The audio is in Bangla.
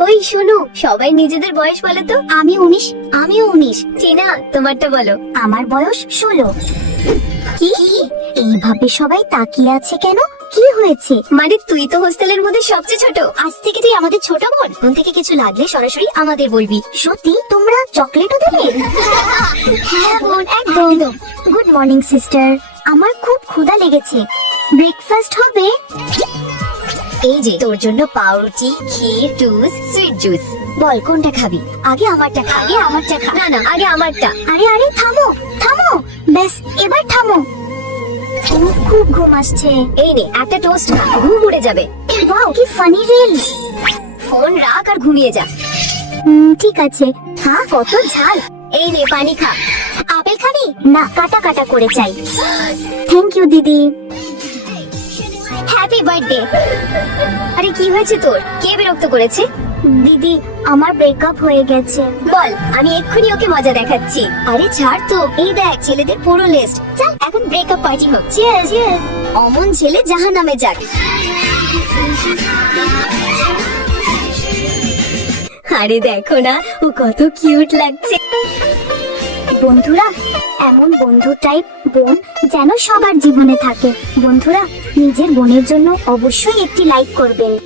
ওই শোনো, সবাই নিজেদের বয়স বলে তো। আমি 19। আমিও 19। টিনা, তোমারটা বলো। আমার বয়স 16। কি এইভাবে সবাই তাকিয়ে আছে কেন? কি হয়েছে? মানে তুই তো হোস্টেলের মধ্যে সবচেয়ে ছোট। আজ থেকে তুই আমাদের ছোট বোন। মন থেকে কিছু লাগলে সরাসরি আমাদের বলবি। সত্যি তোমরা চকলেটও দেবে? হ্যাঁ বোন, একদম। গুড মর্নিং সিস্টার, আমার খুব ক্ষুধা লেগেছে। ব্রেকফাস্ট হবে? এই যে তোর জন্য পাউরুটি, ক্ষীর, জুস, সুইট জুস। বল কোনটা খাবি? আগে আমারটা খা। আগে আমারটা খা। না না, আগে আমারটা। আরে আরে থামো থামো, ব্যাস এবার থামো। খুব ঘুম আসছে। এই নে একটা টোস্ট খা, ঘুম উড়ে যাবে। ওয়াও, কি ফানি রিল। ফোন রাখ আর ঘুমিয়ে যা। ঠিক আছে। হ্যাঁ, কত ঝাল। এই নে পানি খা। আপেল খাবি? না, কাটা কাটা করে চাই। থ্যাংক ইউ দিদি। Happy birthday. আরে কি হয়েছে তোর? কে বিরক্ত করেছে? দিদি, আমার ব্রেকআপ হয়ে গেছে। বল, আমি এক্ষুনি ওকে মজা দেখাচ্ছি। আরে ছাড় তো, এই দেখ ছেলেদের পুরো লিস্ট। চল এখন ব্রেকআপ পার্টি হোক। চিয়ার্স। অমন ছেলে জাহান্নামে যাক। আরে দেখো না, ও কত কিউট লাগছে। বন্ধুরা, এমন বন্ধু টাইপ বোন যেন সবার জীবনে থাকে। বন্ধুরা, নিজের বোনের জন্য অবশ্যই একটি লাইক করবেন।